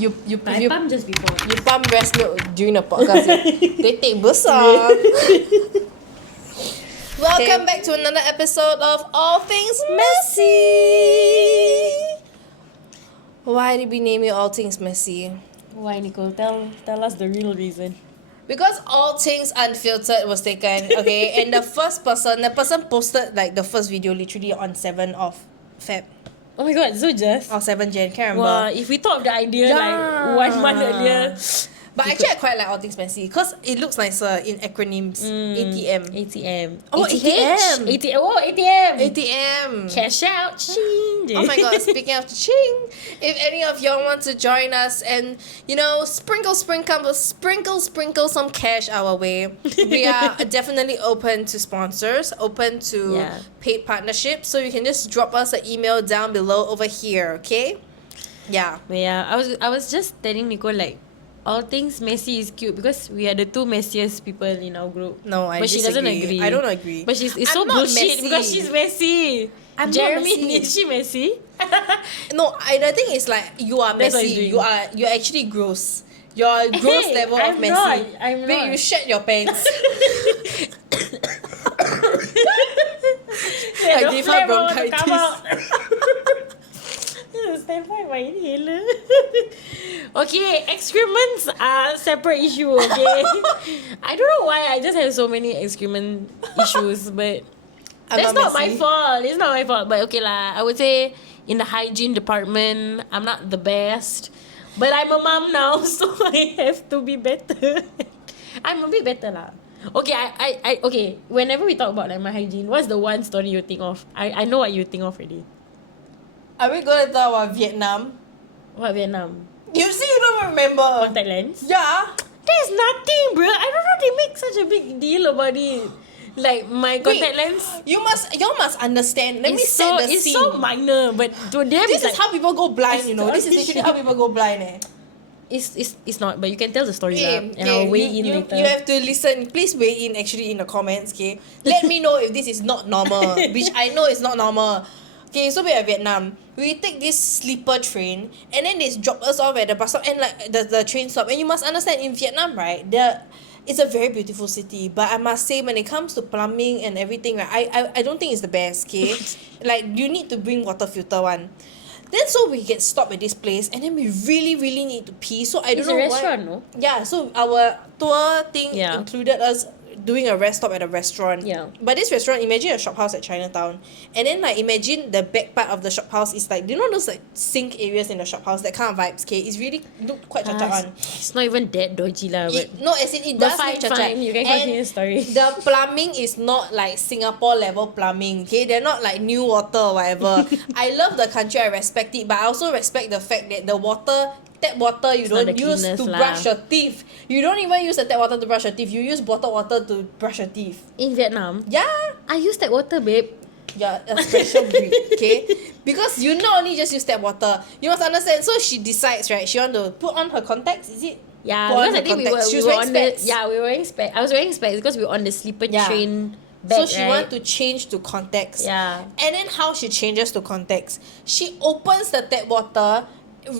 I pump just before. You pump breast milk during the podcast. They take besar. Welcome back to another episode of All Things Messy. Why did we name it All Things Messy? Why, Nicole? Tell us the real reason. Because All Things Unfiltered was taken, okay? And the person posted like the first video literally on 7th of Feb. Oh my god, so just. Or 7th Jan, can't remember. Wow, if we thought of the idea like 1 month earlier. But actually I quite like All Things Messy because it looks nicer in acronyms. ATM. ATM. Oh, ATM. ATM. Cash out. Ching. Oh my god, speaking of ching, if any of y'all want to join us and, you know, sprinkle some cash our way, we are definitely open to sponsors, open to paid partnerships, so you can just drop us an email down below over here, okay? Yeah. Yeah, I was just telling Nicole like All Things Messy is cute because we are the two messiest people in our group. No, I but disagree. she doesn't agree. I don't agree. But it's so not bullshit messy. because she's messy. I'm Jeremy, not messy. is she messy? No, the thing is like you are That's messy. You're actually gross. You're gross level of messy. I'm Wait, not. you shed your pants. I gave her bronchitis. Stand by my inhaler. Okay, excrements are separate issue, okay? I don't know why I just have so many excrement issues, but that's not my fault. It's not my fault. But okay lah, I would say in the hygiene department, I'm not the best. But I'm a mom now, so I have to be better. I'm a bit better lah. Okay, okay. Whenever we talk about like my hygiene, what's the one story you think of? I know what you think of already. Are we going to talk about Vietnam? What Vietnam? You see, you don't remember. Contact lens? Yeah. There's nothing, bro. I don't know they make such a big deal about it. Like my contact lens. Y'all must understand. Let me set the scene. It's so minor, but to them this it's is how people go blind, you know. This is literally how people go blind, eh. It's not, but you can tell the story lah. And I'll weigh in later. You have to listen. Please weigh in actually in the comments, okay? Let me know if this is not normal, which I know is not normal. Okay, so we're at Vietnam. We take this sleeper train and then they drop us off at the bus stop and like the train stop. And you must understand in Vietnam, right, it's a very beautiful city. But I must say when it comes to plumbing and everything, right, I don't think it's the best, okay? Like you need to bring water filter one. Then so we get stopped at this place and then we really, really need to pee. So I don't know why. It's a restaurant, no? Yeah, so our tour thing included us doing a rest stop at a restaurant. Yeah. But this restaurant, imagine a shophouse at Chinatown. And then like imagine the back part of the shophouse is like, you know those like sink areas in the shophouse, that kind of vibes, okay? It's really look quite chacha one. It's not even that dodgy lah. No, as in it does look chacha. Fine, you can continue the story. The plumbing is not like Singapore level plumbing, okay? They're not like new water or whatever. I love the country, I respect it, but I also respect the fact that the water, tap water you don't use to brush your teeth. You don't even use the tap water to brush your teeth. You use bottled water to brush your teeth. In Vietnam? Yeah. I use tap water, babe. Yeah, a special breed, okay? Because you not only just use tap water, you must understand. So she decides, right? She want to put on her contacts, is it? Yeah, because I think we were on specs. We were wearing specs. I was wearing specs because we were on the sleeper train back, so she want to change to contacts. Yeah. And then how she changes to contacts? She opens the tap water,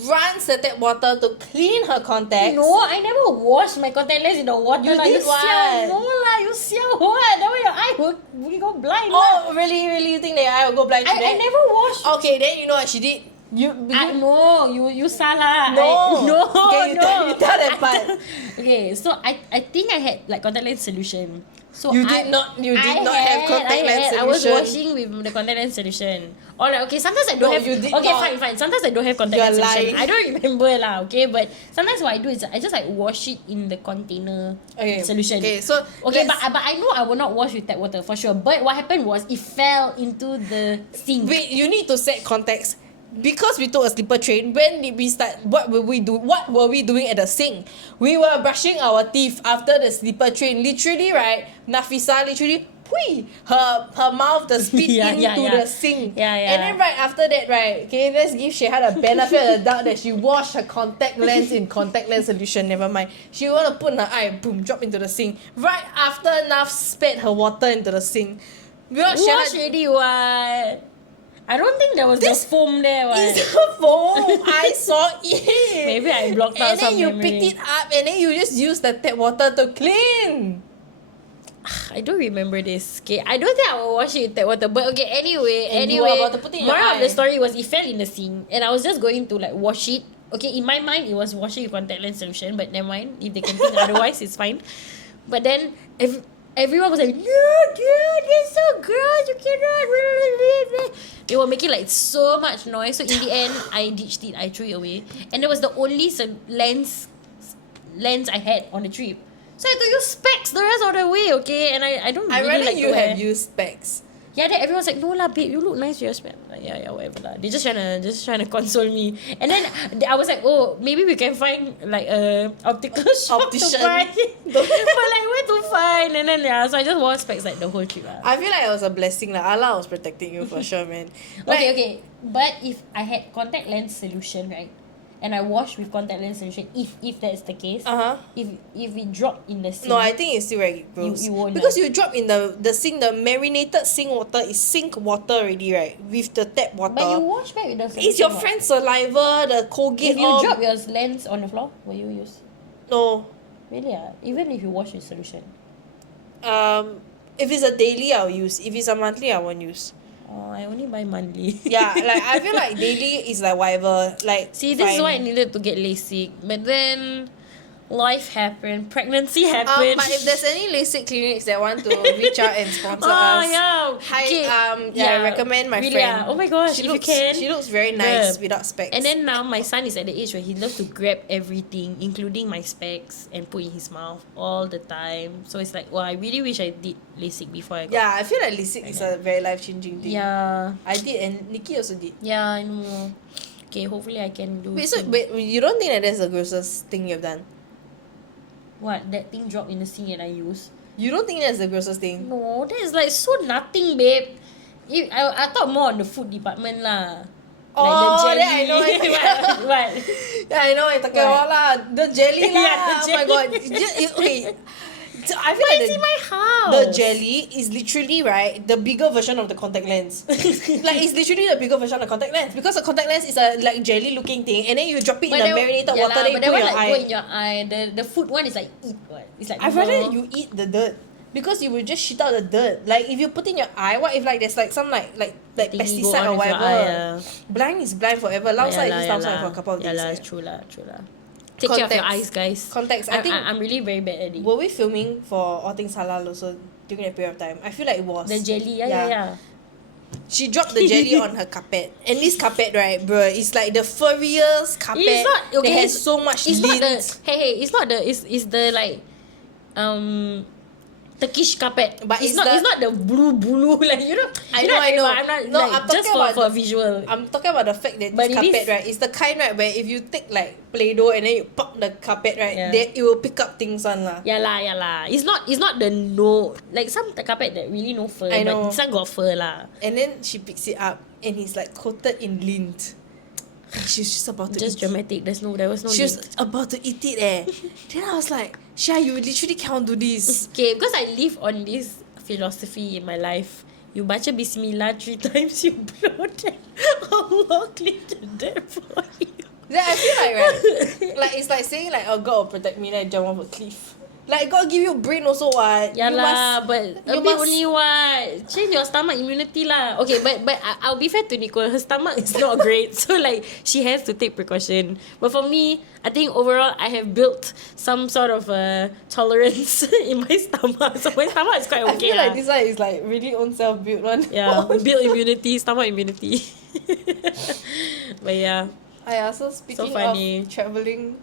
runs the tap water to clean her contacts. No, I never wash my contact lens in the water. You did what? No lah, you siao what? That way your eye will go blind. Oh, really? You think that your eye will go blind today? I never wash. Okay, then you know what she did? You salah. No. Okay, you tell that part. Okay, so I think I had like contact lens solution. So you did not have contact lens solution. I was washing with the contact lens solution. Or like, okay, sometimes I don't have. You did okay, not. fine. Sometimes I don't have contact lens solution. I don't remember lah. Okay, but sometimes what I do is I just like wash it in the container solution. Okay, so but I know I will not wash with tap water for sure. But what happened was it fell into the sink. Wait, you need to set context. Because we took a sleeper train, when did we start? What were we doing at the sink? We were brushing our teeth after the sleeper train. Literally, right? Nafisa literally her mouth the spit into the sink. And then right after that, right, okay, let's give Sheikha the benefit of the doubt that she washed her contact lens in contact lens solution. Never mind. She want to put in her eye, boom, drop into the sink. Right after Naf spat her water into the sink. Wash already what? I don't think there was the foam there. It's a foam. I saw it. Maybe I blocked out And then some you memory. picked it up and then you just use the tap water to clean. I don't remember this. Okay, I don't think I will wash it with tap water. But okay, anyway, And you were about to put it in your moral of the eye. story was it fell in the sink, and I was just going to like wash it. Okay, in my mind it was washing with contact lens solution, but never mind. If they can think otherwise, it's fine. But then everyone was like, no, dude, it's so gross. You cannot. They were making like so much noise. So in the end, I ditched it. I threw it away, and that was the only lens I had on the trip. So I had to use specs the rest of the way, okay? And I don't I really rather like you to wear. have used specs. Yeah, then everyone's like, no lah, babe, you look nice with your specs. Like, yeah, whatever lah. They just trying to console me. And then I was like, oh, maybe we can find like a optical shop to Optician. buy. But like, where to find? And then so I just wore specs like the whole trip lah. I feel like it was a blessing. Like Allah was protecting you for sure, man. Okay. But if I had contact lens solution, right? And I wash with contact lens solution, if that's the case, if it dropped in the sink. No, I think it's still very gross. You won't because you drop in the sink, the marinated sink water is sink water already, right? With the tap water. But you wash back with the solution. It's your what? friend's saliva, the Colgate. If you drop your lens on the floor, will you use? No. Really? Even if you wash with solution. If it's a daily, I'll use. If it's a monthly, I won't use. Oh, I only buy monthly. Yeah, like I feel like daily is like whatever. Like See, this is fine. why I needed to get LASIK. But then life happened. Pregnancy happened. But if there's any LASIK clinics that want to reach out and sponsor oh, us, yeah. hi, Okay. I recommend my really, friend. Oh my gosh, She if looks, you can. she looks very nice Bruh. without specs. And then now my son is at the age where he loves to grab everything, including my specs, and put in his mouth all the time. So it's like, well, I really wish I did LASIK before I got. yeah, I feel like LASIK is a very life-changing thing. Yeah. I did, and Nikki also did. Yeah, I know. Okay, hopefully I can do. Wait, so soon. wait, you don't think that that's the grossest thing you've done? What? That thing dropped in the sink and I use? You don't think that's the grossest thing? No, that is like so nothing, babe. I thought more on the food department lah. Oh, like the then I know jelly. what- what? Yeah, I know what you're talking What? about lah. The jelly lah. Yeah, the Oh my jelly. god. Okay. So I feel But like it's in my house. the jelly is literally, right, the bigger version of the contact lens. Like, it's literally the bigger version of the contact lens. Because the contact lens is a like jelly looking thing, and then you drop it in the marinated water, then you but that put one your like eye. go in your eye. The food one is like eat what? It's like I'd rather you eat the dirt. Because you will just shit out the dirt. Like, if you put in your eye, what if like there's like some like thingy go pesticide on or with your whatever? eye, Blind is blind forever. Lao Sai just Lao Sai for a couple of yeah days. lah, eh. it's true lah. Take care of your eyes, Contacts. guys. Contacts. I think I'm really very bad at it. were we filming for All Things Halal also during that period of time? I feel like it was. The jelly, yeah. She dropped the jelly on her carpet. And this carpet, right, bro, it's like the furriest carpet It's not okay. that has so much It's lint. not the it's not the it's the like Turkish carpet. But it's it's not the- it's not the blue like you know. I know. I'm not No, like, I'm just talking about for a the- visual. I'm talking about the fact that But this it carpet, is- right, is the kind, right, where if you take like Play-Doh and then you pop the carpet, right, Yeah. then it will pick up things on lah. Yeah lah. It's not the no like some carpet that really no fur. I know. But this one got fur lah. And then she picks it up and it's like coated in lint. And she's just about to Just eat it. dramatic. There was no. She was lint. about to eat it eh. Then I was like, Shia, you literally can't do this. Okay, because I live on this philosophy in my life. You baca Bismillah 3 times, you blow that. Allah clean the dirt for you. Then I feel like, right, like it's like saying like, oh, God will protect me, then I jump off a cliff. Like, God give you brain also what. Yeah You lah, must- but you a bit must- only what. Change your stomach immunity lah. Okay, but I'll be fair to Nicole. Her stomach is not great, so like she has to take precaution. But for me, I think overall I have built some sort of tolerance in my stomach. So my stomach is quite I okay feel lah. like this one is like really own self built one. Yeah, build immunity, stomach immunity. But yeah. So speaking funny. of travelling,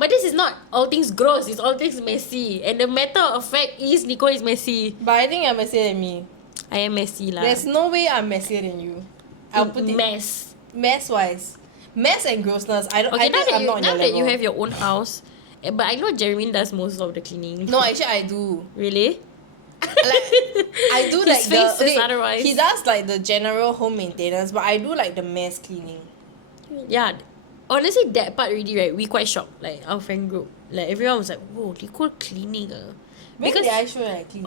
But this is not all things gross. It's all things messy. And the matter of fact is Nicole is messy. but I think you're messier than me. I am messy lah. There's no way I'm messier than you. I'll put it mess. mess wise. Mess and grossness. I Okay, think I'm not on now your that level. you have your own house, but I know Jeremy does most of the cleaning. No, actually I do. Really? Like I do His like face the is otherwise. he does like the general home maintenance, but I do like the mess cleaning. Yeah. Honestly, that part really, right, we quite shocked. Like, our friend group. Like, everyone was like, whoa, Nicole cleaning. When Because did I show you I clean?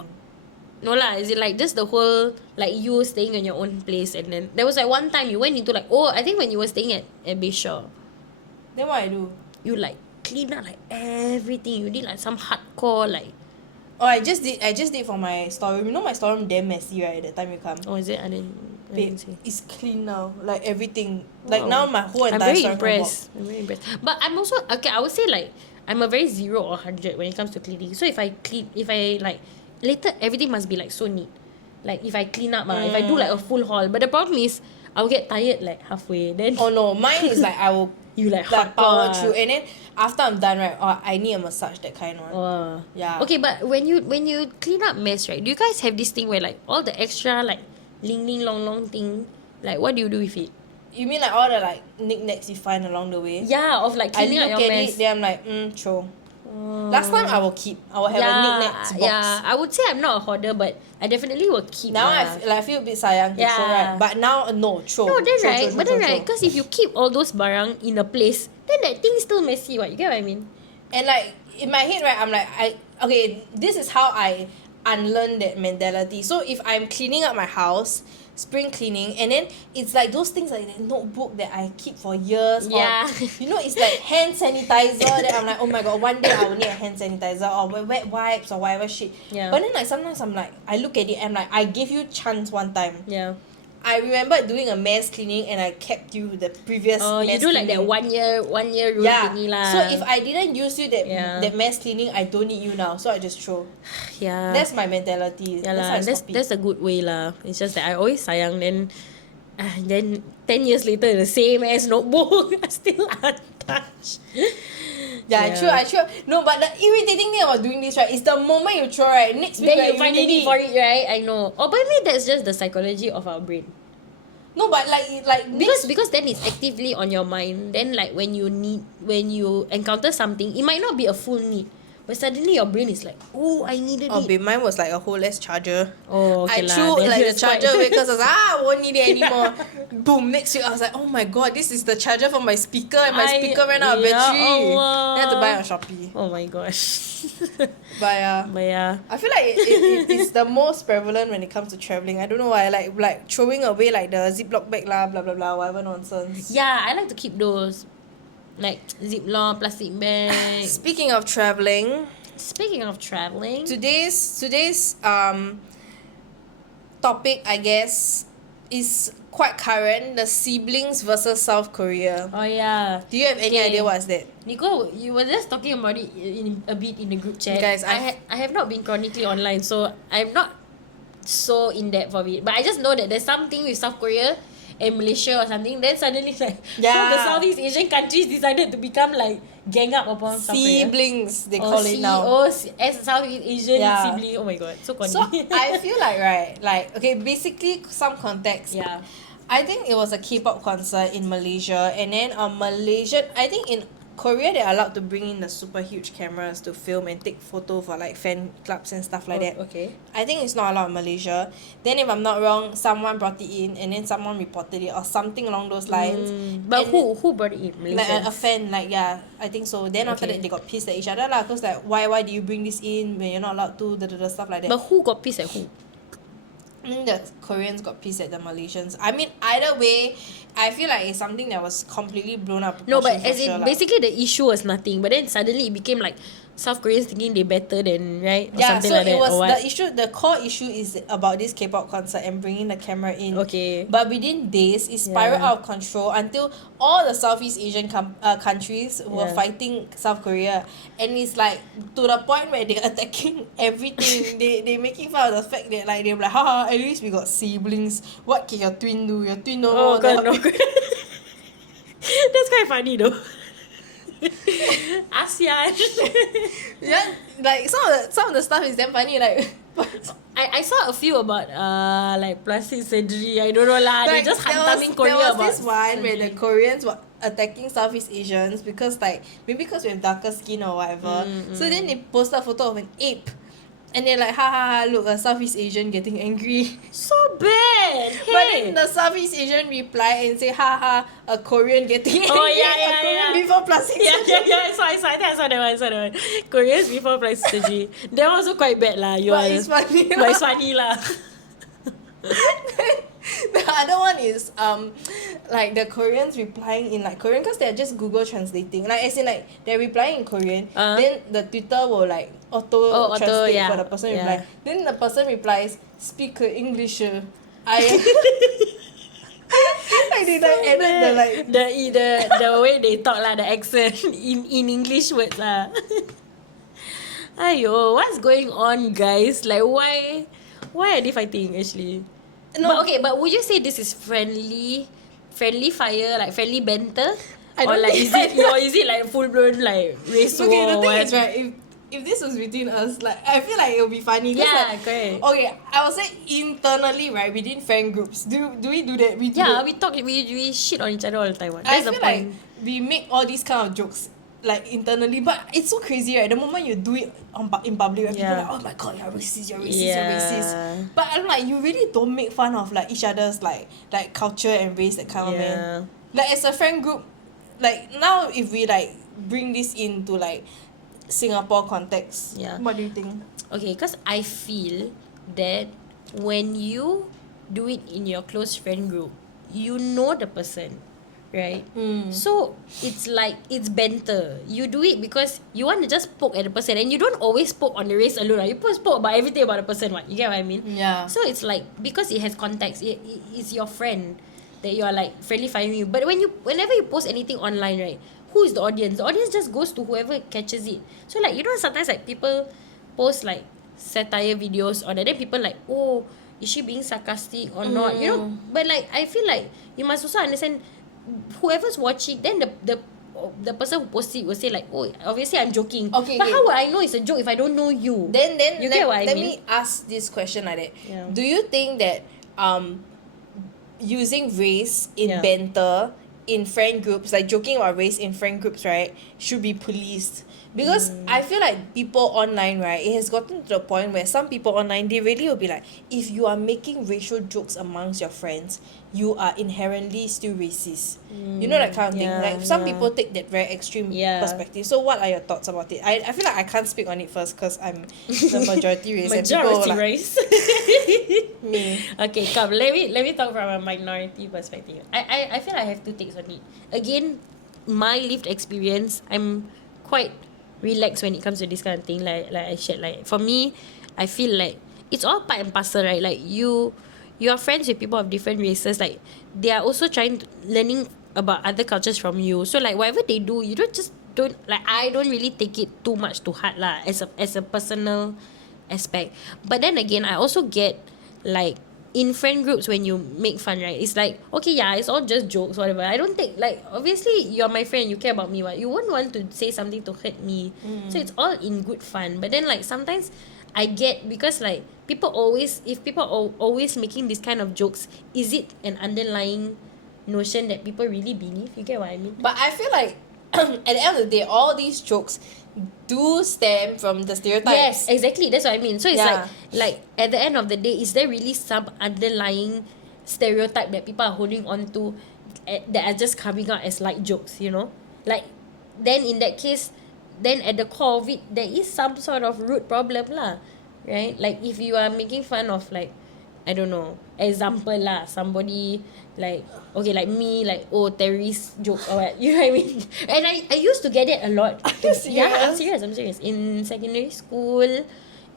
No lah, is it like just the whole, like you staying in your own place, and then there was like one time you went into like, I think when you were staying at Bayshore, Then what I do? you like clean up like everything. You did like some hardcore like, Oh, I just did for my storeroom. You know my storeroom damn messy, right? That time you come. is it? I didn't Babe, see. it's clean now. Like everything. Like Wow. now my whole I'm entire very storeroom impressed. I'm very impressed. But I'm also okay. I would say like I'm a very 0 or 100 when it comes to cleaning. So if I like later everything must be like so neat. Like if I clean up, if I do like a full haul. But the problem is I'll get tired like halfway. Then Oh no, mine is like I will you like power hardcore. through, and then after I'm done, right, I need a massage, that kind one. Yeah. Okay, but when you clean up mess, right? Do you guys have this thing where like all the extra like ling long thing, like what do you do with it? You mean like all the like knickknacks you find along the way? Yeah, of like I cleaning look up at your mess. it, then I'm like, throw. Last time I will keep. I will have a knickknacks box. Yeah, I would say I'm not a hoarder, but I definitely will keep. Now I feel a bit sayang to throw, right? But now no, throw. No, then throw, right, throw, but throw, then throw. right, because if you keep all those barang in a place, then that thing still messy. What you get what I mean? And like in my head, right, I'm like okay, this is how I unlearn that mentality. So if I'm cleaning up my house, spring cleaning, and then it's like those things like that notebook that I keep for years, Yeah. or you know, it's like hand sanitizer that I'm like, oh my god, one day I will need a hand sanitizer or wet wipes or whatever shit. Yeah. But then like sometimes I'm like, I look at it and like, I gave you chance one time. Yeah. I remember doing a mass cleaning and I kept you the previous mass You do like that cleaning. 1 year rule Yeah. thingy lah. So if I didn't use you that mass cleaning, I don't need you now. So I just throw. yeah. That's my mentality. Yeah lah, That's that's a good way lah. It's just that I always sayang, then 10 years later the same as notebook still untouched. Yeah, true. No, but the irritating thing about doing this, right, is the moment you throw, right, next week Then right, you find a need for it, right? I know. But maybe that's just the psychology of our brain. No, but like Because then it's actively on your mind. Then like when you encounter something, it might not be a full need, but suddenly your brain is like, oh, I needed it. babe, mine was like a whole less charger. Oh, okay I lah. threw Then like the it's quite- charger away because I was like, I won't need it anymore. Boom, next week I was like, oh my god, this is the charger for my speaker, and my speaker ran out of battery. Allah. I had to buy it on Shopee. Oh my gosh. But yeah. But yeah. I feel like it's the most prevalent when it comes to travelling. I don't know why. Like throwing away like the Ziploc bag lah, blah blah blah, whatever nonsense. Yeah, I like to keep those. Like Ziploc, plastic bag. Speaking of travelling, Speaking of travelling. today's topic, I guess, is quite current. The SEAblings versus South Korea. Oh yeah. Do you have any Okay. idea what's that? Nicole, you were just talking about it a bit in the group chat. Guys, I have not been chronically online, so I'm not so in depth of it. But I just know that there's something with South Korea and Malaysia or something. Then suddenly like all the Southeast Asian countries decided to become like gang up upon South Korea. SEAblings, they call it now. As Southeast Asian sibling. Oh my god, so corny. So I feel like okay, basically some context. yeah. I think it was a K-pop concert in Malaysia, and then Malaysian, I think in Korea they're allowed to bring in the super huge cameras to film and take photo for like fan clubs and stuff like that. Okay. I think it's not allowed in Malaysia. Then if I'm not wrong, someone brought it in and then someone reported it or something along those lines. But And who brought it in? like Malaysia? a fan, like yeah, I think so. Then after Okay. that they got pissed at each other lah, cause like why do you bring this in when you're not allowed to, stuff like that. But who got pissed at who? The Koreans got pissed at the Malaysians. I mean, either way, I feel like it's something that was completely blown up. No, but proportion as for sure in lah. basically the issue was nothing, but then suddenly it became like South Koreans thinking they better than, right? Or Yeah, something so like that. it was or what? the issue. The core issue is about this K-pop concert and bringing the camera in. Okay. But within days, it spiraled Yeah. out of control until all the Southeast Asian countries were Yeah. fighting South Korea, and it's like to the point where they're attacking everything. they making fun of the fact that like they're like, haha, at least we got siblings. What can your twin do? Your twin don't know. Oh god, no. That's quite funny though. ASEAN. Yeah, like some of the stuff is damn funny. Like, I saw a few about like plastic surgery. I don't know lah. They just hantamin Korea there was about this one where the surgery. Koreans were attacking Southeast Asians because like maybe because we have darker skin or whatever. So then they posted a photo of an ape And they're like, ha ha ha, look, a Southeast Asian getting angry. So bad. Hey. But then the Southeast Asian reply and say, ha ha, a Korean getting angry. Oh, yeah, a Korean before plastic yeah, surgery. I saw that one. Koreans before plastic surgery. That was also quite bad lah. But it's funny. But it's funny lah. The other one is like the Koreans replying in like Korean because they're just Google translating, like as in like they're replying in Korean, then the Twitter will like auto translate for the person reply. Then the person replies, speak English. I like they like added the like the way they talk lah, the accent in English words lah. Ayo, what's going on, guys? Like why are they fighting actually? No. But would you say this is friendly fire, like friendly banter? I don't or like think is it like full blown like race war? Okay, the or thing what? is right, if this was between us, like I feel like it would be funny. Yeah, like, correct. Okay, I would say internally, right, within friend groups, do we do that? We talk, we shit on each other all the time. What? I That's the feel point. like we make all these kind of jokes like internally, but it's so crazy, right? The moment you do it in public, right, people are like, oh my god, you're racist, you're racist. But I'm like, you really don't make fun of like each other's like culture and race, that kind of man. Like as a friend group, like now if we like bring this into like Singapore context, what do you think? Okay, because I feel that when you do it in your close friend group, you know the person, right? So it's like it's banter. You do it because you want to just poke at the person, and you don't always poke on the race alone, right? You poke about everything about the person. What, you get what I mean? Yeah. So it's like because it has context, it's your friend that you are like friendly firing you. But whenever you post anything online, right? Who is the audience? The audience just goes to whoever catches it. So like, you know, sometimes like people post like satire videos or that, then people like, oh, is she being sarcastic or not? You know, but like I feel like you must also understand whoever's watching, then the person who posts it will say like, oh, obviously I'm joking. Okay, but how would I know it's a joke if I don't know you? Then you get what I let mean? me ask this question like that. Yeah. Do you think that using race in banter in friend groups, like joking about race in friend groups, right, should be policed? Because I feel like people online, right, it has gotten to the point where some people online, they really will be like, if you are making racial jokes amongst your friends, you are inherently still racist. You know, that kind of thing. Like some people take that very extreme perspective. So what are your thoughts about it? I feel like I can't speak on it first because I'm the majority race. Majority race. Me. Okay, come. Let me talk from a minority perspective. I feel I have two takes on it. Again, my lived experience, I'm quite relaxed when it comes to this kind of thing. Like I shared, like for me, I feel like it's all part and parcel, right? Like you are friends with people of different races. Like they are also learning about other cultures from you. So like whatever they do, you don't like, I don't really take it too much to heart lah, as a personal aspect. But then again, I also get like in friend groups when you make fun, right, it's like, okay, yeah, it's all just jokes, whatever. I don't take, like, obviously you're my friend, you care about me, what, you won't want to say something to hurt me. So it's all in good fun. But then like sometimes I get, because like people always making this kind of jokes, is it an underlying notion that people really believe? You get what I mean? But I feel like at the end of the day, all these jokes do stem from the stereotypes. Yes, exactly. That's what I mean. So it's like at the end of the day, is there really some underlying stereotype that people are holding on to that are just coming out as light jokes, you know? Like, then in that case, then at the core of it, there is some sort of root problem lah, right? Like if you are making fun of, like, I don't know, example lah, somebody like, okay, like me, like, oh, terrorist joke or what, you know what I mean? And I used to get it a lot. Are you serious? Yeah, I'm serious. In secondary school,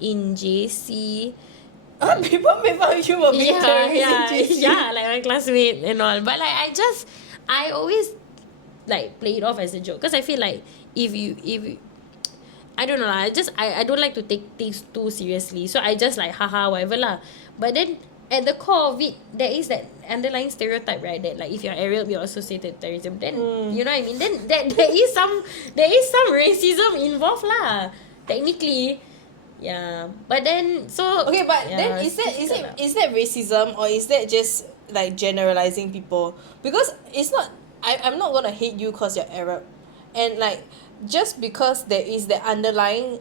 in JC. People make fun of you for being terrorist in JC. Yeah, like my classmate and all. But like I always like play it off as a joke, because I feel like if you I don't know lah, I don't like to take things too seriously. So I just like haha whatever lah. But then at the core of it, there is that underlying stereotype, right? That like if you're Arab, you're associated with terrorism. Then you know what I mean? Then there is some racism involved lah, technically. Yeah. But then okay, but then is that racism, or is that just like generalizing people? Because it's not, I'm not gonna hate you because you're Arab, and like just because there is the underlying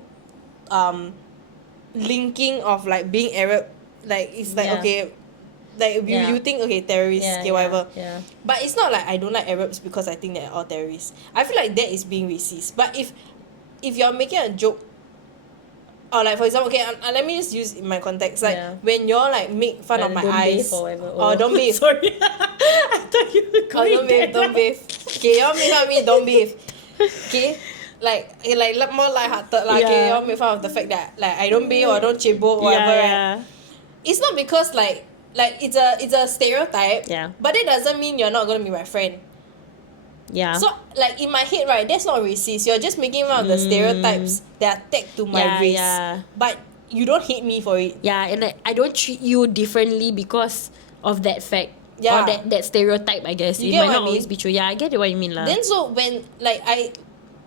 linking of like being Arab, like it's like okay, like you think okay terrorists, okay whatever. Yeah. But it's not like I don't like Arabs because I think they're all terrorists. I feel like that is being racist. But if you're making a joke, or like for example, okay, let me just use in my context, like when y'all like make fun of my don't eyes, bathe or whatever. or don't bathe. Sorry, I thought you were going Don't bathe. Okay, y'all make fun of me, don't bathe. Okay, like more lighthearted lah. Okay, y'all make fun of the fact that like I don't bathe or don't cebok whatever. Right? It's not because like it's a stereotype. Yeah. But it doesn't mean you're not gonna be my friend. Yeah. So like in my head, right, that's not racist. You're just making fun of the stereotypes that are tagged to my race. Yeah. But you don't hate me for it. Yeah, and I don't treat you differently because of that fact. Yeah. Or that stereotype, I guess. You it get might what not I mean? always be true. Yeah, I get what you mean lah. Then so when like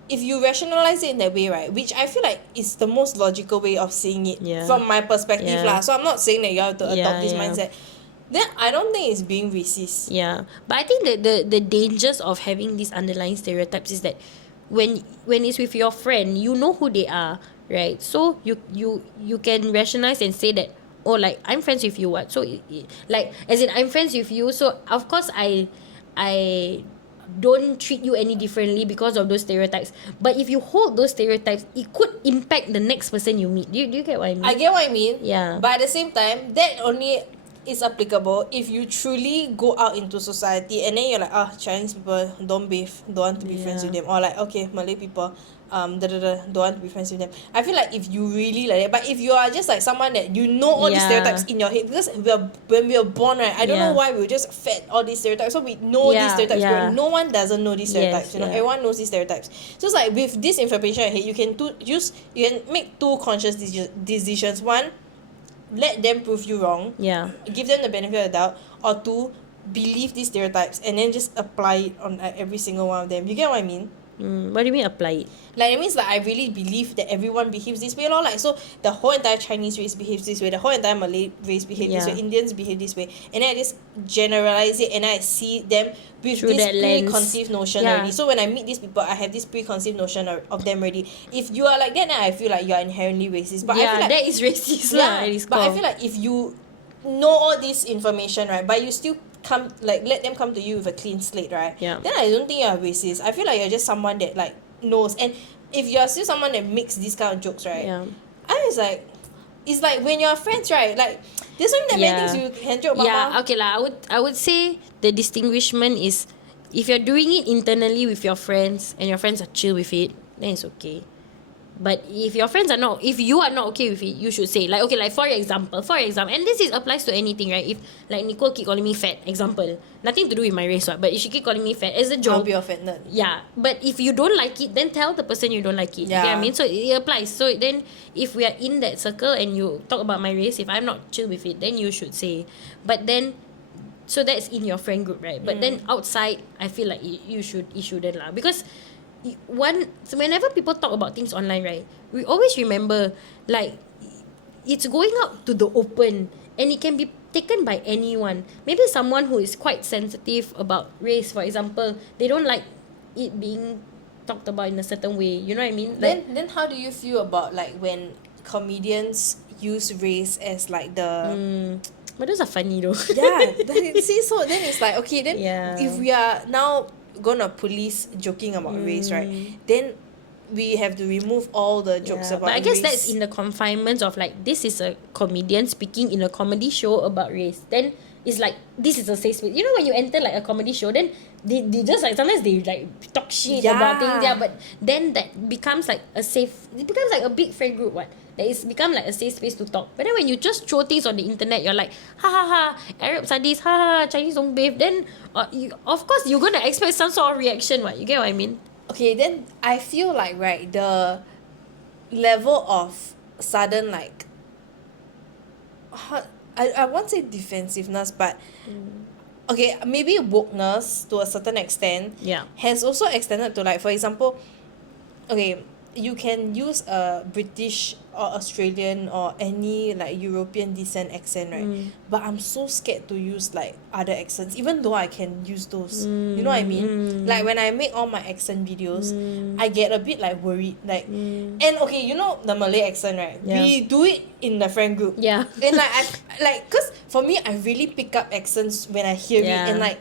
if you rationalize it in that way, right, which I feel like is the most logical way of seeing it from my perspective lah. So I'm not saying that you have to adopt this mindset. Then I don't think it's being racist. Yeah, but I think that the dangers of having these underlying stereotypes is that when it's with your friend, you know who they are, right? So you can rationalize and say that, oh, like I'm friends with you, what? So like as in I'm friends with you, so of course I don't treat you any differently because of those stereotypes. But if you hold those stereotypes, it could impact the next person you meet. Do you get what I mean? I get what I mean. Yeah. But at the same time, that only is applicable if you truly go out into society and then you're like, Chinese people don't bathe, don't want to be friends with them, or like okay, Malay people don't want to be friends with them. I feel like if you really like that, but if you are just like someone that you know all these stereotypes in your head, because when we were born, right, I don't know why we were just fed all these stereotypes, so we know these stereotypes, but no one doesn't know these stereotypes. You know, everyone knows these stereotypes. So it's like with this information ahead, you can make two conscious decisions. One, let them prove you wrong. Yeah. Give them the benefit of the doubt. Or two, believe these stereotypes and then just apply it on every single one of them. You get what I mean? What do you mean apply it? Like it means like I really believe that everyone behaves this way lor. Like so the whole entire Chinese race behaves this way, the whole entire Malay race behaves this way, Indians behave this way, and then I just generalize it and I see them with through this that lens. preconceived notion already. So when I meet these people, I have this preconceived notion of them already. If you are like that, then I feel like you are inherently racist. But I feel like that is racist lah. But I feel like if you know all this information, right, but you still let them come to you with a clean slate, right? Yeah. Then I don't think you're racist. I feel like you're just someone that like knows. And if you're still someone that makes these kind of jokes, right? Yeah. It's like when you're friends, right? Like there's only that many things you can joke about. Yeah, okay lah. I would say the distinguishment is if you're doing it internally with your friends and your friends are chill with it, then it's okay. But if you are not okay with it, you should say like okay, like for example, and this applies to anything, right? If like Nicole keep calling me fat, example, nothing to do with my race, but if she keep calling me fat as a joke, I'll be offended. Yeah, but if you don't like it, then tell the person you don't like it. Yeah. You get what I mean? So it applies. So then if we are in that circle and you talk about my race, if I'm not chill with it, then you should say. But then so that's in your friend group, right? But then outside, I feel like it shouldn't lah, because whenever people talk about things online, right, we always remember like it's going out to the open and it can be taken by anyone. Maybe someone who is quite sensitive about race, for example, they don't like it being talked about in a certain way. You know what I mean? Like, then how do you feel about like when comedians use race as like the but those are funny though. yeah, see, so then it's like okay, then if we are now gonna police joking about race, right, then we have to remove all the jokes about but I guess race. that's in the confinements of like this is a comedian speaking in a comedy show about race, then it's like this is a safe space. You know when you enter like a comedy show, then they just like sometimes they like talk shit about things, but then that becomes like it becomes like a big friend group, that is become like a safe space to talk. But then when you just throw things on the internet, you're like ha ha ha, Arabs are this, ha ha, Chinese don't bathe, then of course you're gonna expect some sort of reaction, you get what I mean? Okay, then I feel like, right, the level of sudden like I won't say defensiveness, but okay, maybe wokeness to a certain extent has also extended to like, for example, okay, you can use a British or Australian or any like European descent accent, right? But I'm so scared to use like other accents, even though I can use those. You know what I mean? Like when I make all my accent videos, I get a bit like worried. Like, and okay, you know the Malay accent, right? Yeah. We do it in the friend group. Yeah. And like, cause for me, I really pick up accents when I hear it, and like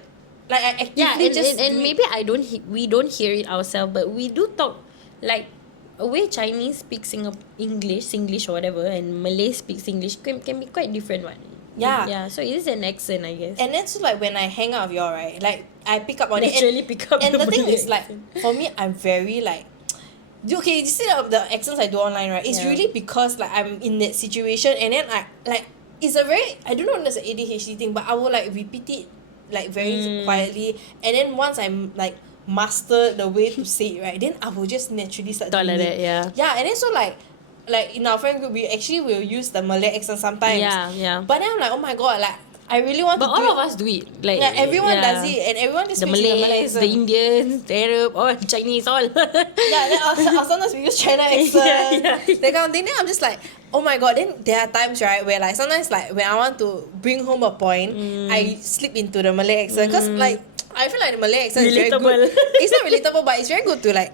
I actively Yeah, and, just and do it. maybe we don't hear it ourselves, but we do talk like a way Chinese speaks Singlish or whatever, and Malay speaks English can be quite different one. Yeah. So it is an accent, I guess. And then so like when I hang out with y'all, right, like I pick up on it. Naturally pick up And the the thing Malay is like accent. for me, I'm very like okay, you see the accents I do online, right? It's Yeah. really because like I'm in that situation, and then I like it's a very, I don't know if it's an ADHD thing, but I will like repeat it like very quietly, and then once I'm like master the way to say it, right, then I will just naturally start Talk doing like it. that, yeah. Yeah, and then so like in our friend group, we actually will use the Malay accent sometimes. Yeah. But then I'm like, oh my god, like I really want But to do all it. of us do it. Like Yeah, everyone does it, and everyone just The speaks in the Malay Malays, accent. the Indians, the Arab, all Chinese, all. Yeah, then sometimes we use China accent, Yeah. that kind of thing. Then I'm just like, oh my god. Then there are times, right, where like sometimes like when I want to bring home a point, I slip into the Malay accent, because like I feel like the Malay accent is very Relatable. good. It's not relatable, but it's very good to like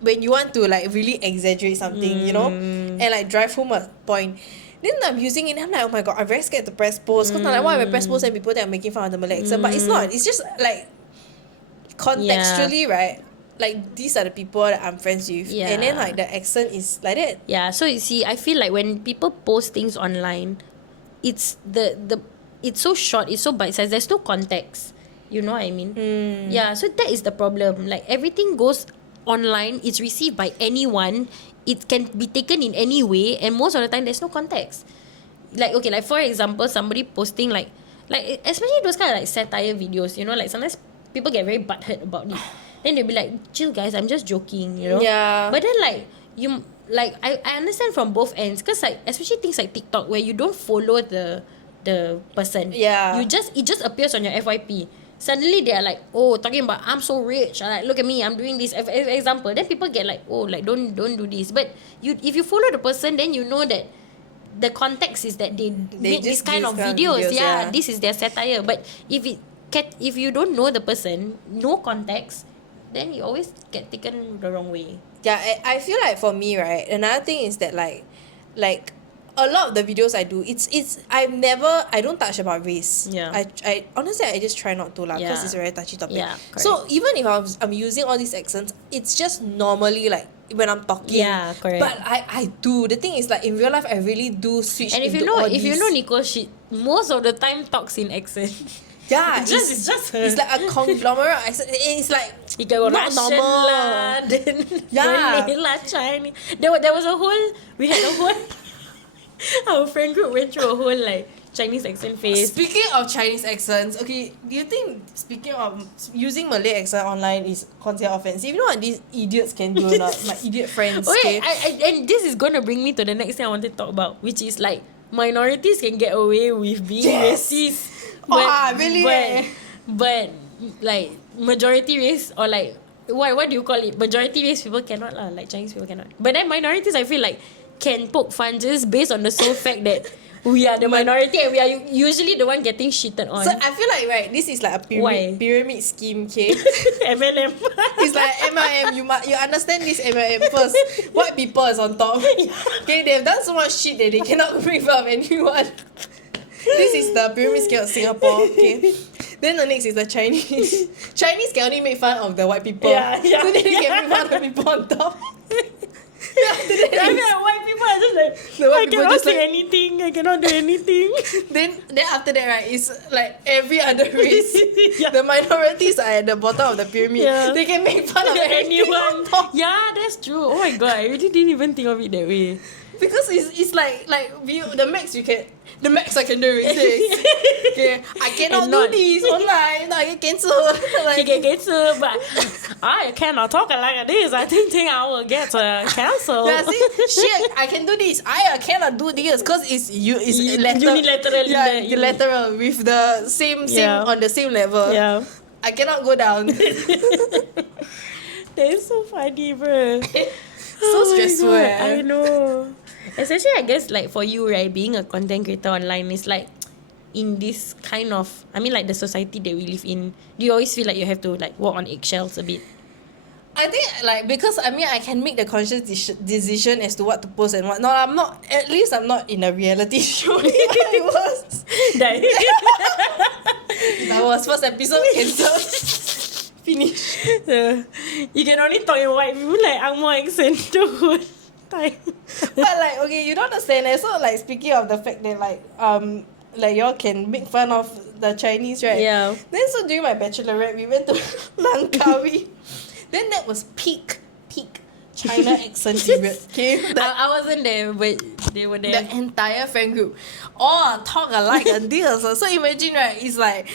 when you want to like really exaggerate something, you know, and like drive home a point. Then I'm using it, and I'm like, oh my god, I'm very scared to press post, because like, why am I press post and people that are making fun of the Malay accent? But it's not. It's just like contextually, right? Like these are the people that I'm friends with, Yeah. and then like the accent is like that. Yeah, so you see, I feel like when people post things online, it's it's so short, it's so bite-sized, there's no context. You know what I mean? Yeah, so that is the problem. Like everything goes online, it's received by anyone, it can be taken in any way, and most of the time there's no context. Like okay, like for example, somebody posting like especially those kind of like satire videos, you know, like sometimes people get very butthurt about it. Then they'll be like, chill guys, I'm just joking, you know? Yeah. But then like you like I understand from both ends, because like especially things like TikTok where you don't follow the person. Yeah. It just appears on your FYP. Suddenly they are like, oh, talking about I'm so rich, like look at me, I'm doing this example. Then people get like, oh, like don't do this. But if you follow the person, then you know that the context is that they make this just kind use of kind of videos. videos, Yeah, yeah. this is their satire. But if you don't know the person, no context, then you always get taken the wrong way. Yeah, I feel like for me, right, another thing is that like a lot of the videos I do, I don't touch about race. Yeah. I honestly I just try not to lah, because Yeah. it's a very touchy topic. Yeah, so even if I'm using all these accents, it's just normally like when I'm talking. Yeah, correct. But I do. The thing is like in real life I really do switch And if into you know all if you these. know Nicole, she most of the time talks in accent. Yeah, it's just her. It's like a conglomerate accent. It's like You can go not Russian normal. lah, then Yeah. Malay lah, Chinese. There was we had a whole our friend group went through a whole like Chinese accent phase. Speaking of Chinese accents, okay, do you think speaking of using Malay accent online is considered offensive? You know what these idiots can do or not? My idiot friends. Okay, Okay? and this is gonna bring me to the next thing I want to talk about, which is like minorities can get away with being Yes. racist. Really? But like majority race or like what do you call it? Majority race people cannot lah, like Chinese people cannot. But then minorities, I feel like can poke fun just based on the sole fact that we are the minority and we are usually the one getting shitted on. So I feel like right, this is like a Why? pyramid scheme, okay? MLM. It's like MLM. You understand this MLM first. White people is on top. Okay, they've done so much shit that they cannot bring up anyone. This is the pyramid scheme of Singapore. Okay. Then the next is the Chinese. Chinese can only make fun of the white people. Yeah. So they can make fun of the people on top. After that, I mean, white people are just like, The white I people cannot just say like- anything. I cannot do anything. then after that, right, it's like every other race. Yeah. The minorities are at the bottom of the pyramid. Yeah. They can make fun of anyone on top. Yeah, that's true. Oh my god, I really didn't even think of it that way. Because it's like the max I can do is this. Okay, I cannot And do not- this online. I get cancelled. He Like, can cancel, but I cannot talk like this. I think I will get cancelled. yeah, see, shit, I can do this. I cannot do this because it's Unilateral in Yeah, the- unilateral with the same Yeah. on the same level. Yeah. I cannot go down. That is so funny, bro. So Oh my stressful. God, I know. Especially, I guess, like, for you, right, being a content creator online is like, in this kind of, I mean, like, the society that we live in, do you always feel like you have to, like, walk on eggshells a bit? I think like because I mean I can make the conscious decision as to what to post and what not. I'm not. At least I'm not in a reality show. If I was, That- if I was first episode cancelled, finish. You can only talk in white people, like, angmoh accent the whole time. But like okay, you don't understand. So like speaking of the fact that like y'all can make fun of the Chinese, right? Yeah. Then so during my bachelorette, we went to Langkawi. Then that was peak China accent period. Okay, I wasn't there, but they were there. the entire friend group all talk alike and this. So imagine right, it's like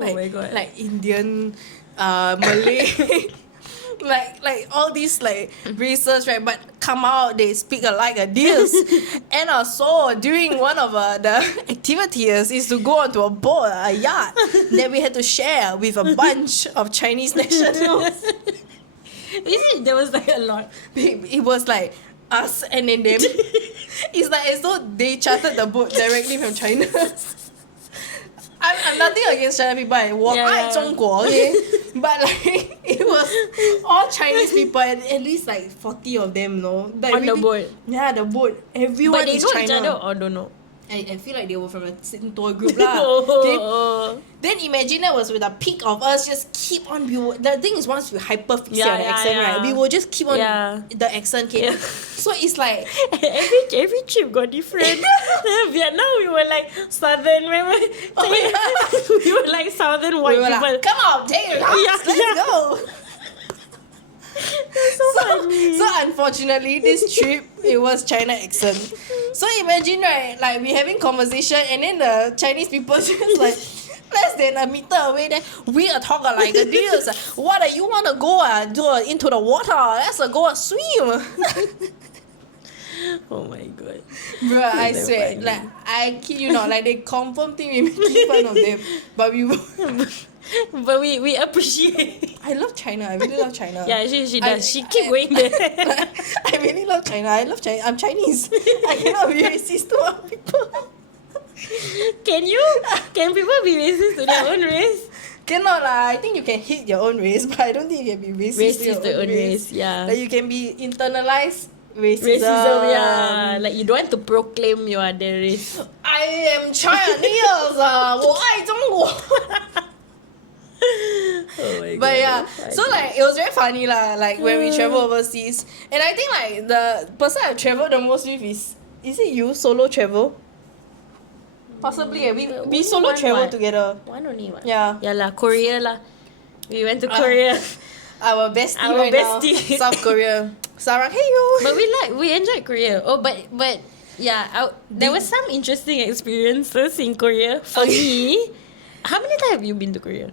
Oh my God. like Indian, Malay. like all these like races, right? But come out, they speak alike a this. And also during one of the activities is to go onto a boat, a yacht that we had to share with a bunch of Chinese nationals. Is it? There was like a lot. It was like us and then them. It's like as though they chartered the boat directly from China. I'm nothing against China people. 我爱中国, okay? But like it was all Chinese people and at least like 40 of them, no? Like On the boat. Yeah, the boat. Everyone But they is know China. each other or don't know? I feel like they were from a certain tour group lah. Okay? Then imagine that was with a peak of us just keep on the thing is once we hyperfixate on the accent, right? We will just keep on the accent, okay? Yeah. So it's like every trip got different. Vietnam we were like southern, remember? We were like southern white we were people. like, come on, take it out. Yeah, Let's yeah. go. So funny. So unfortunately, this trip it was China accent. So imagine right, like we having conversation and then the Chinese people just like less than a meter away. Then we are talking like this. What do you want to go into the water? Let's go swim. Oh my God. Bro, I So swear, funny. like I kid you not, like they confirm think we making fun of them, but we were. But we appreciate. I love China. I really love China. Yeah, she does. She keep I- going there. I really love China. I love China. I'm Chinese. I cannot be racist to other people. Can people be racist to their own race? Cannot lah. I think you can hate your own race, but I don't think you can be racist Racist to your own race, yeah. Like you can be internalized racism. Racism, yeah. Like you don't want to proclaim you are the race. I am Chinese. 我爱中国. Oh my But God, yeah, that's so funny. like it was very funny lah. Like when we travel overseas, and I think like the person I've traveled the most with is it you solo travel? Possibly. We Only solo one travel what? together. One only one. Yeah. Yeah lah, Korea lah. We went to Korea. Our bestie Our right bestie. now. South Korea. Sarang, hey yo. But we enjoyed Korea. Oh, but yeah, there was some interesting experiences in Korea for me. How many times have you been to Korea?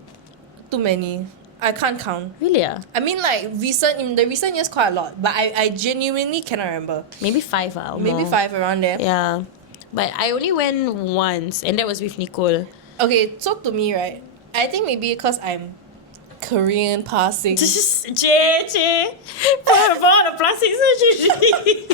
Too many. I can't count. Really? Ah? I mean like in the recent years quite a lot, but I genuinely cannot remember. Maybe 5 or Maybe more. 5 around there. Yeah. But I only went once, and that was with Nicole. Okay, so to me, right, I think maybe because I'm Korean passing. Che. For all the plastic surgery.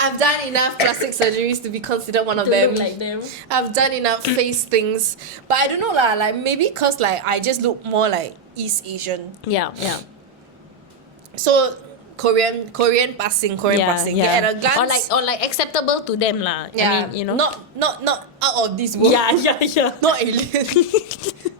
I've done enough plastic surgeries to be considered one of To them. look like them. I've done enough face things, but I don't know lah. Like maybe cause like I just look more like East Asian. Yeah. So Korean passing. Yeah. At a glance, Or like acceptable to them lah. yeah, I mean, you know. not out of this world. Yeah. Not alien.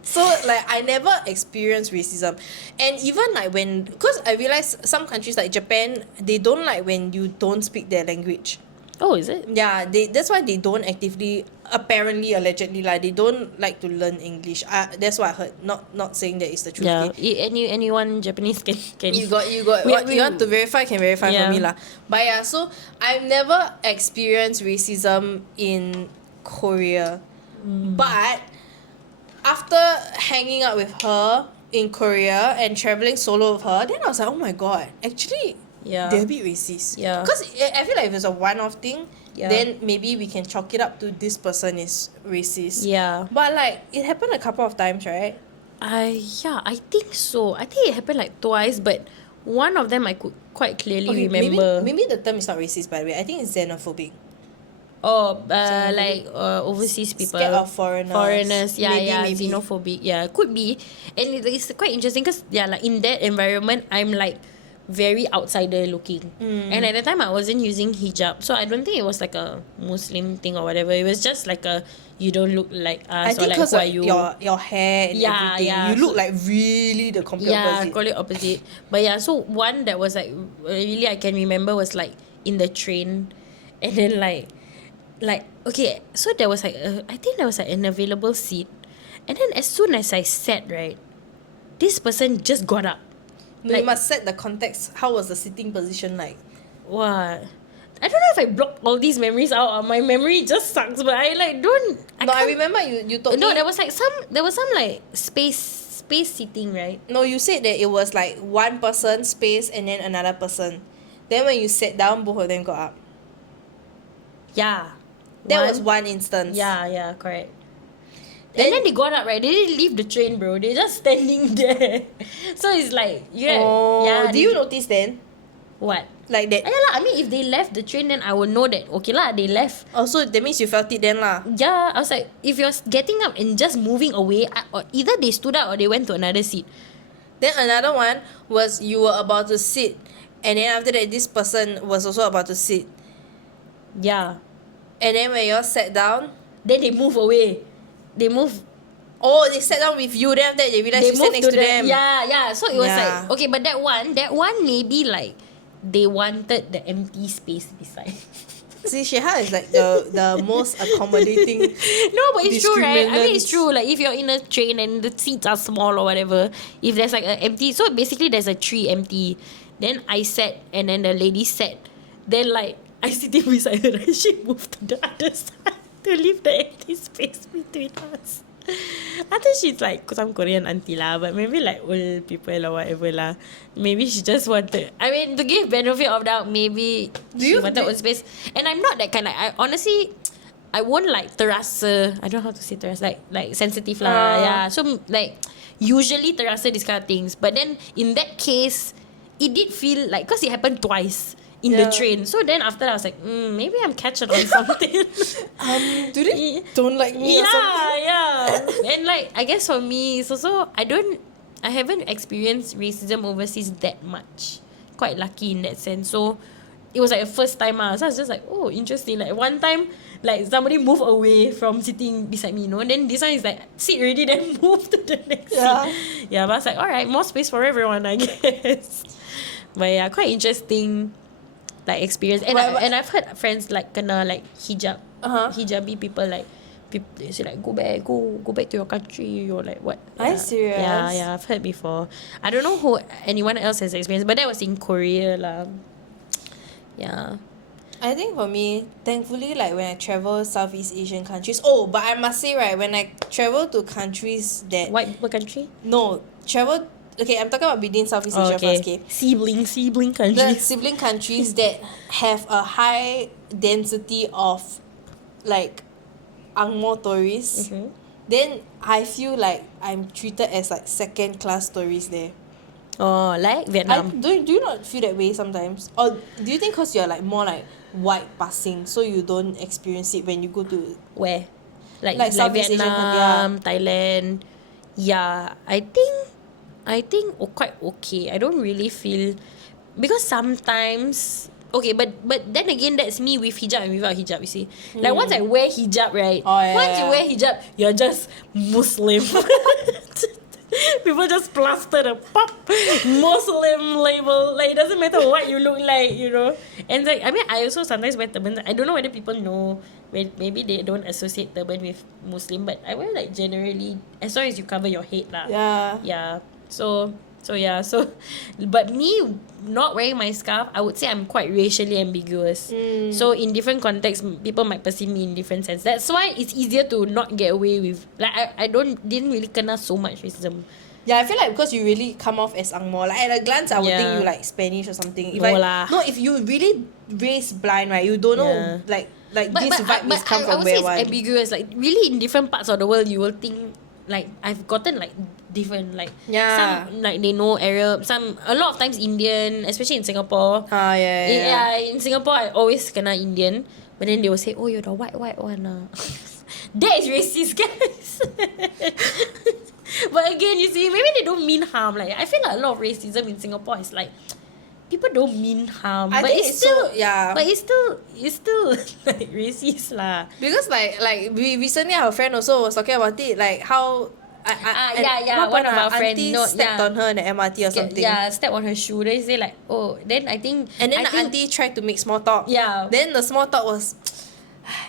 So like I never experienced racism, and even like because I realized some countries like Japan, they don't like when you don't speak their language. Oh, is it? Yeah, that's why they don't actively, apparently, allegedly, like they don't like to learn English. That's what I heard. Not saying that it's the truth. Yeah. Okay? Anyone Japanese can. You got what you want to verify can verify Yeah. for me lah. But yeah, so I've never experienced racism in Korea, but after hanging out with her in Korea and traveling solo with her, then I was like, oh my god, actually, Yeah. they're a bit racist. Yeah. Because I feel like if it's a one-off thing, Yeah. then maybe we can chalk it up to this person is racist. Yeah. But like it happened a couple of times, right? I think so. I think it happened like twice, but one of them I could quite clearly Okay, remember. maybe the term is not racist, by the way. I think it's xenophobic. Oh, like overseas people. Scared of foreigners. Foreigners, yeah, Maybe. xenophobic, yeah, could be. And it's quite interesting because, yeah, like in that environment, I'm like very outsider looking. And at the time, I wasn't using hijab. So I don't think it was like a Muslim thing or whatever. It was just like a, you don't look like us, I think or like, because who are like you? your hair and Yeah, everything, yeah. you look like really the complete Yeah, opposite. call it opposite. But yeah, so one that was like really I can remember was like in the train, and then like okay, so there was like I think there was like an available seat, and then as soon as I sat, right, this person just got up. No, you Like, must set the context. How was the sitting position like? what? I don't know if I blocked all these memories out, or my memory just sucks. But I like don't. I can't- remember you told No, me. there was some like space seating, right? No, you said that it was like one person space and then another person. Then when you sat down, both of them got up. Yeah. That was one instance. Yeah, correct. And then they got up, right? They didn't leave the train, bro. They're just standing there. So it's like, Oh, yeah. do you notice then? What? Like that? Yeah lah. I mean, if they left the train, then I will know that, okay lah, they left. Also, that means you felt it then lah. Yeah, I was like, if you're getting up and just moving away, or either they stood up or they went to another seat. Then another one was you were about to sit, and then after that, this person was also about to sit. Yeah. And then when you all sat down, Then they move away. They move. oh, they sat down with you. Then after that, they realized you sat next to them. Yeah. So it was Yeah. like, okay, but that one maybe like they wanted the empty space beside. See, Sheikha is like the most accommodating. No, but it's true, right? I mean, it's discriminants. true. Like, if you're in a train and the seats are small or whatever, if there's like an empty, so basically there's a tree empty. Then I sat, and then the lady sat. Then like I sitting beside her, and she moved to the other side to leave the empty space between us. I think she's like some Korean auntie lah, but maybe like old people or whatever lah. Maybe she just wanted, I mean, to give benefit of doubt, maybe she wanted own space. And I'm not that kind. Like, I honestly, I won't like terasa. I don't know how to say terasa. Like sensitive lah. Yeah. So like usually terasa these kind of things. But then in that case, it did feel like, because it happened twice in the train. So then after that, I was like, maybe I'm catching on something. Do they don't like me or something? Yeah. And like, I guess for me, it's also, I haven't experienced racism overseas that much. Quite lucky in that sense. So it was like a first time. So I was just like, oh, interesting. Like one time, like somebody moved away from sitting beside me, Then this one is like, sit already, then move to the next seat. Yeah, but I was like, alright, more space for everyone, I guess. But yeah, quite interesting like experience. And and I've heard friends like kena like hijabi people like they say like go back to your country or like what. Are you serious? Yeah, I've heard before. I don't know who anyone else has experienced, but that was in Korea lah. Yeah. I think for me, thankfully, like when I travel Southeast Asian countries. Oh, but I must say, right, when I travel to countries that What country? no travel. Okay, I'm talking about within Southeast Asia first. Okay, Sibling the countries. sibling countries that have a high density of like Angmo tourists. Then I feel like I'm treated as like second class tourist there. Oh, like Vietnam. Do you not feel that way sometimes? Or do you think because you're like more like white passing, so you don't experience it when you go to Where? Like Southeast Asian Vietnam, Thailand. Yeah, I think quite okay. I don't really feel, because sometimes, okay, but then again, that's me with hijab and without hijab, you see. Like once I wear hijab, right? Once you wear hijab, you're just Muslim. People just plaster the Muslim label. Like, it doesn't matter what you look like, And like, I mean, I also sometimes wear turban. I don't know whether people know, maybe they don't associate turban with Muslim, but I wear like generally, as long as you cover your head lah. Yeah. So but me not wearing my scarf, I would say I'm quite racially ambiguous. So in different contexts, people might perceive me in different sense. That's why it's easier to not get away with, like, I didn't really kena so much racism. Yeah, I feel like because you really come off as Angmo, like at a glance I would think you like Spanish or something. If you really race blind, right, you don't know like this vibe is come I from would where say one. it's ambiguous. Like really in different parts of the world, you will think like I've gotten like different. Like Yeah. some like they know Arab, some a lot of times Indian, especially in Singapore. Yeah. In Singapore I always kena Indian, but then they will say, "Oh, you're the white one." That is racist, guys. But again, you see, maybe they don't mean harm. Like I feel like a lot of racism in Singapore is like people don't mean harm, I but think it's it's still so, yeah. But it's still like racist lah. Because like we recently our friend also was talking about it, like how One of our friends auntie stepped on her in the MRT or something. Yeah, step on her shoe. They say like, oh, then I think And then I the think, auntie tried to make small talk. Yeah. Then the small talk was,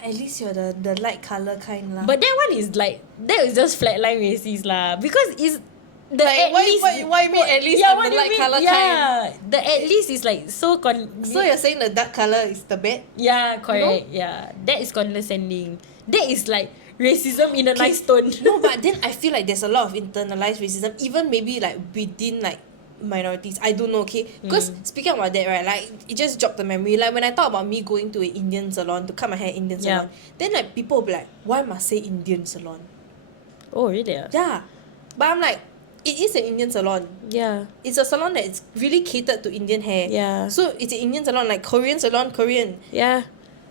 at least you're the light colour kind lah. But that one is like that is just flatline racist lah, because it's the like, at why, least why you mean at least yeah, I'm what the do you light mean? colour kind? Yeah, the at least is like so So you're saying the dark colour is the bad? yeah, correct. Yeah, that is condescending. That is like racism in a nice tone. No, but then I feel like there's a lot of internalized racism, even maybe like within like minorities. I don't know, okay? Because speaking about that, right, like it just dropped the memory. Like when I talk about me going to an Indian salon to cut my hair, Indian salon, then like people will be like, why must say Indian salon? Oh, really? Yeah. But I'm like, it is an Indian salon. Yeah. It's a salon that is really catered to Indian hair. Yeah. So it's an Indian salon, like Korean salon, Korean. Yeah.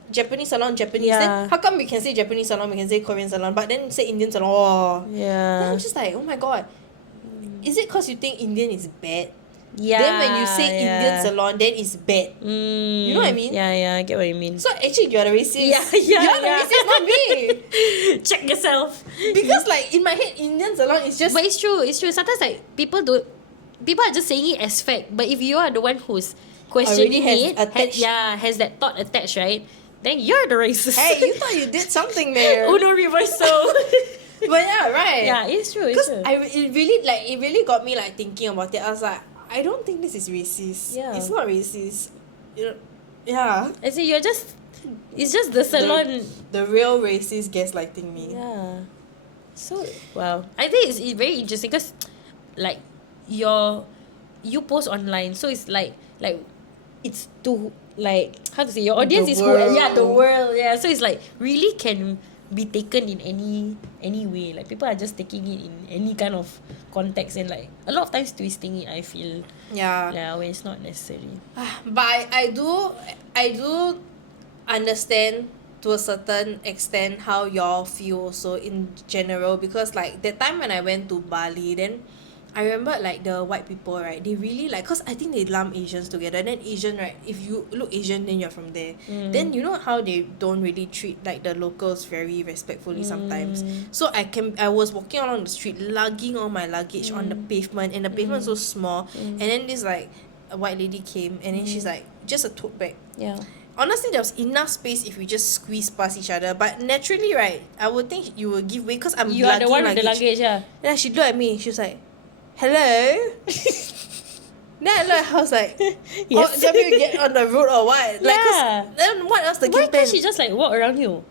Japanese salon, Japanese. Yeah. Then how come we can say Japanese salon, we can say Korean salon, but then say Indian salon? Oh. Then Yeah. I'm just like, oh my god. Is it because you think Indian is bad? Yeah. Then when you say Indian salon, then it's bad. You know what I mean? Yeah, I get what you mean. So actually you're the racist. Yeah, You're the racist, not me. Check yourself. Because like in my head, Indian salon is just... But it's true. Sometimes like people are just saying it as fact. But if you are the one who's questioning Already has it, attached. has that thought attached, right? Then you're the racist. Hey, you thought you did something there. Uno reversal. But yeah, right. Yeah, it's true. Because it really got me like thinking about it. I was like, I don't think this is racist. Yeah. It's not racist. You know, yeah. I say it's just the salon. The real racist gaslighting me. Yeah. So wow, I think it's very interesting because, like, you post online, so it's like it's to like how to say your audience The is world. the world, yeah. So it's like really can be taken in any way. Like people are just taking it in any kind of context and like a lot of times twisting it. I feel when it's not necessary. But I do understand to a certain extent how y'all feel also in general, because like that time when I went to Bali, then I remember like the white people, right, they really like, cause I think they lump Asians together. Then Asian, right, if you look Asian then you're from there. Then you know how they don't really treat like the locals very respectfully sometimes. So I was walking along the street lugging all my luggage on the pavement, and the pavement was so small, and then this like a white lady came, and then she's like, just a tote bag. Yeah. Honestly, there was enough space if we just squeeze past each other. But naturally, right, I would think you will give way because I'm You are the one with the luggage, yeah. Then she looked at me. She was like, hello? Then I was like, Yes. oh, do you want me to get on the road or what? Like, 'cause Yeah. then what else the Why game plan? can't she just like walk around you?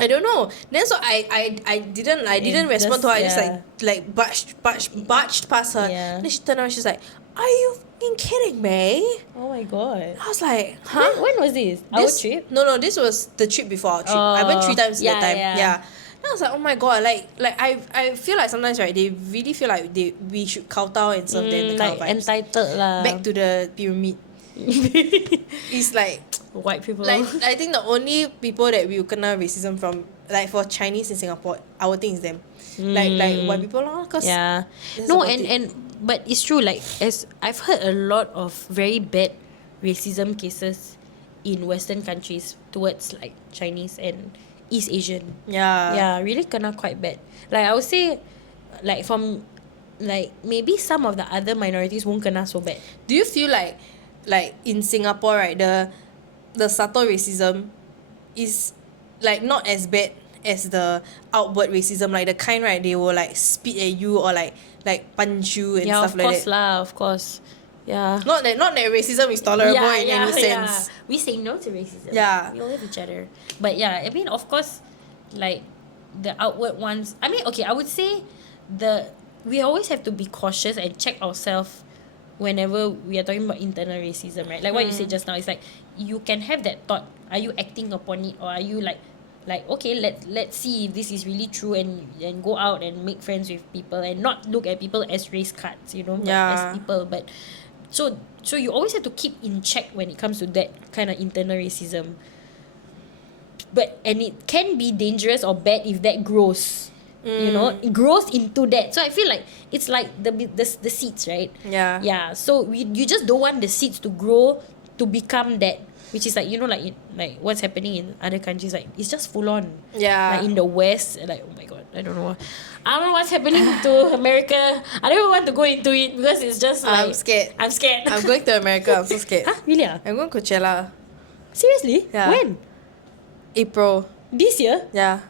I don't know. Then so I didn't respond to her. I just like barged past her. Yeah. Then she turned around. She's like, are you fucking kidding me? Oh my god. I was like, huh? When was this? Our trip? No, this was the trip before our trip. I went 3 times that time. Yeah. Then I was like, oh my god, like I feel like sometimes, right, they really feel like we should kowtow and serve them the kind of like vibes. entitled lah. Back to the pyramid. It's like white people. like I think the only people that we will kena racism from, like for Chinese in Singapore, I would think is them. Like white people lah, cause Yeah. that's No, about and but it's true, like as I've heard a lot of very bad racism cases in Western countries towards like Chinese and East Asian. Yeah, really kena quite bad. Like I would say, like from like maybe some of the other minorities won't kena so bad. Do you feel like in Singapore, right, the subtle racism is like not as bad as the outward racism, like the kind, right, they will like spit at you or like punch you and stuff like that? Of course. Yeah. Not that racism is tolerable in any sense. We say no to racism. Yeah. We all love each other. But yeah, I mean, of course, like the outward ones. I mean, okay, I would say we always have to be cautious and check ourselves whenever we are talking about internal racism, right? Like what you said just now, it's like you can have that thought. Are you acting upon it, or are you like like, okay, let's see if this is really true, and go out and make friends with people and not look at people as race cards, but as people. But so you always have to keep in check when it comes to that kind of internal racism. And it can be dangerous or bad if that grows. It grows into that. So I feel like it's like the seeds, right? Yeah. So you just don't want the seeds to grow to become that, which is like, like what's happening in other countries. Like, it's just full on. Yeah. Like in the West, like, oh my god, I don't know what's happening to America. I don't even want to go into it because it's just like, I'm scared. I'm going to America. I'm so scared. Huh? Really? I'm going Coachella. Seriously? Yeah. When? April. This year? Yeah.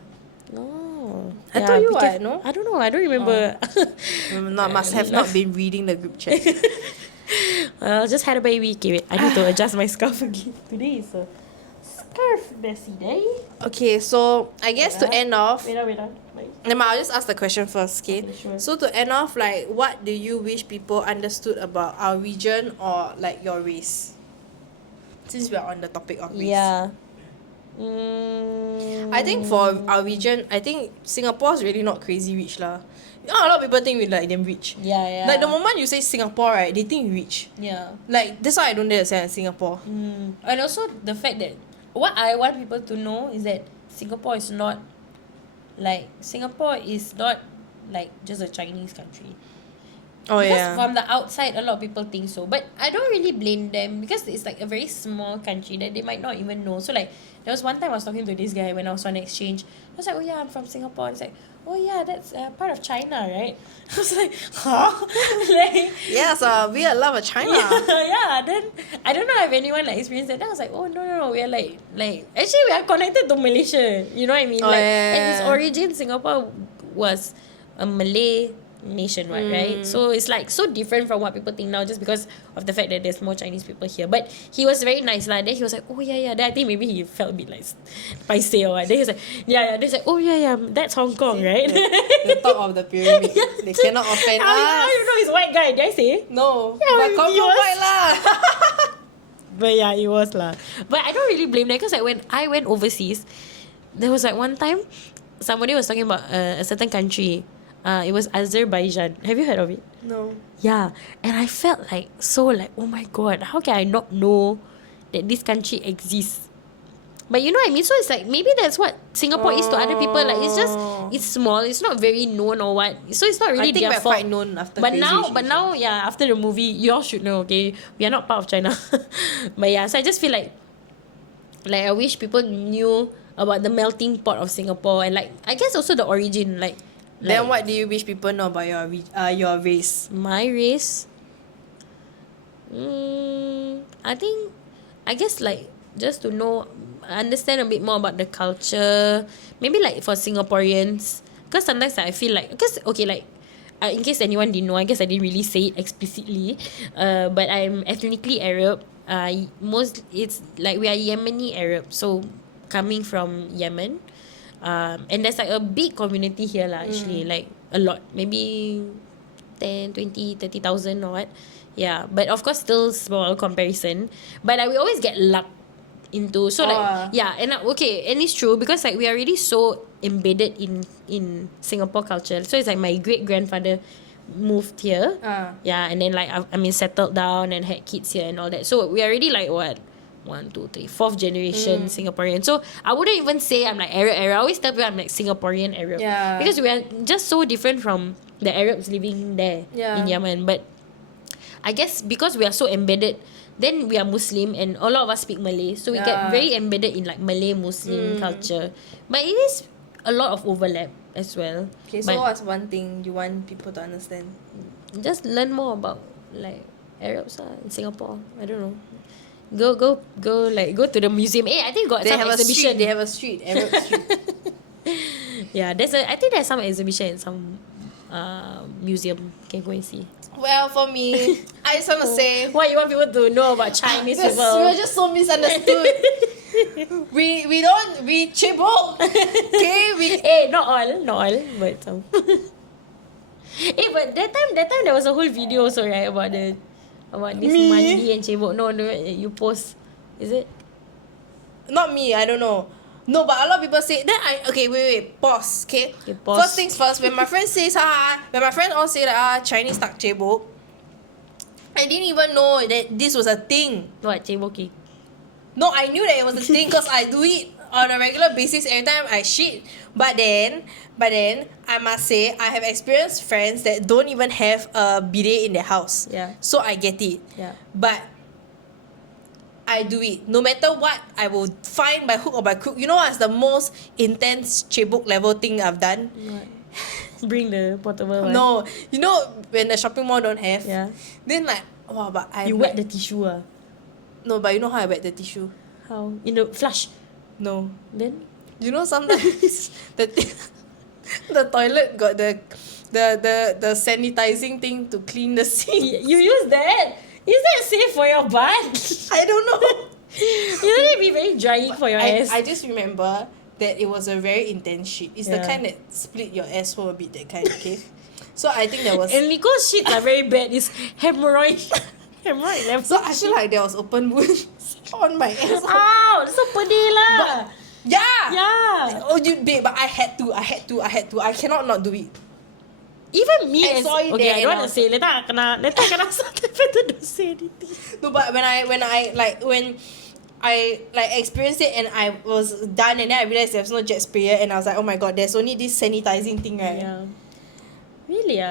No. I told you what, no? I don't know. I don't remember. Must have not been reading the group chat. Just had a baby. Okay, wait. I need to adjust my scarf again. Today is a scarf messy day. Okay, so I guess to end off, Wait. I'll just ask the question first, okay? Sure. So to end off, like, what do you wish people understood about our region or like your race? Since we are on the topic of race. Yeah. I think for our region, I think Singapore's really not crazy rich lah. A lot of people think we like them rich. Yeah. Like the moment you say Singapore, right, they think we rich. Yeah. Like that's why I don't dare to say Singapore. And also the fact that what I want people to know is that Singapore is not like just a Chinese country. Oh Because from the outside, a lot of people think so. But I don't really blame them because it's like a very small country that they might not even know. So like, there was one time I was talking to this guy when I was on exchange. I was like, oh yeah, I'm from Singapore. He's like, oh yeah, that's part of China, right? I was like, huh? Like, Yes, we are love of China. yeah, then I don't know if anyone like experienced that. Then I was like, oh no, we are like actually we are connected to Malaysia. You know what I mean? Oh, like, yeah. at its origin, Singapore was a Malay nation, right? So it's like so different from what people think now, just because of the fact that there's more Chinese people here. But he was very nice lah. Then he was like, oh yeah. Then I think maybe he felt a bit like paise or what. Then he was like, yeah. Then he's like, oh yeah, that's Hong Kong, right? The top of the pyramid. They cannot offend How us. you know he's white guy? Did I say? No, Yeah, but he confirm was. white lah. But yeah, it was lah. But I don't really blame that because like when I went overseas, there was like one time somebody was talking about a certain country. It was Azerbaijan. Have you heard of it? No. Yeah. And I felt like so like, oh my god, how can I not know that this country exists? But you know what I mean? So it's like maybe that's what Singapore is to other people. Like it's small. It's not very known or what. So it's not really I think their we're fault. quite known after But Crazy now, Rich Asians. yeah, after the movie, you all should know. Okay, we are not part of China. But yeah, so I just feel like I wish people knew about the melting pot of Singapore and like I guess also the origin. Like Then what do you wish people know about your race? my race. I guess like just to understand a bit more about the culture. Maybe like for Singaporeans, because sometimes I feel like in case anyone didn't know, I guess I didn't really say it explicitly. But I'm ethnically Arab. It's like we are Yemeni Arab, so coming from Yemen. And there's like a big community here lah, actually, like a lot, maybe 10, 20, 30,000 or what. Yeah, but of course still small comparison. But like we always get lumped into, so like and it's true because like we are really so embedded in Singapore culture. So it's like my great grandfather moved here, and then like settled down and had kids here and all that. So we are already like what 1, 2, 3, 4th generation Singaporean. So I wouldn't even say I'm like Arab. I always tell people I'm like Singaporean Arab. Yeah. Because we are just so different from the Arabs living there in Yemen. But I guess because we are so embedded, then we are Muslim and a lot of us speak Malay. So we get very embedded in like Malay Muslim culture. But it is a lot of overlap as well. Okay, so what's one thing you want people to understand? Just learn more about like Arabs in Singapore. I don't know. Go to the museum. I think got some exhibition. They have a street, Arab street. Yeah, I think there's some exhibition in some museum. Can go and see. Well, for me, I just want to say, What you want people to know about Chinese people? we're just so misunderstood. we chibok. Okay, not all, but some. But that time there was a whole video also, right, about this mandi and cebok. No, you post. Is it? Not me, I don't know. No, but a lot of people say then wait, pause. Okay. Pause. First things first, when my friend says when my friend all say that Chinese tak cebok, I didn't even know that this was a thing. What, cebok cake? No, I knew that it was a thing because I do it on a regular basis every time I shit. But then I must say I have experienced friends that don't even have a bidet in their house. Yeah. So I get it. Yeah. But I do it. No matter what, I will find by hook or by crook. You know what's the most intense cebok level thing I've done? What? Bring the portable one. No. You know when the shopping mall don't have? Yeah. Then like, wow, but I You wet the tissue No, but you know how I wet the tissue? How? In the flush. No. Then? You know sometimes the toilet got the sanitizing thing to clean the sink. You use that? Is that safe for your butt? I don't know. Isn't it be very drying for your ass? I just remember that it was a very intense shit. It's the kind that split your asshole a bit, that kind, okay? So I think there was... And Nicole's shit are very bad. It's hemorrhoid. Hemorrhoid level. So I feel like there was open wounds on my ass. Ow! So pedih lah. Yeah! Yeah. Oh, babe, but I had to. I cannot not do it. Even me I as... saw it Okay, there I don't and want to say. Later I kena something better don't say anything. No, but when I experienced it and I was done and then I realised there's no jet sprayer and I was like, oh my god, there's only this sanitizing thing, right? Yeah. Really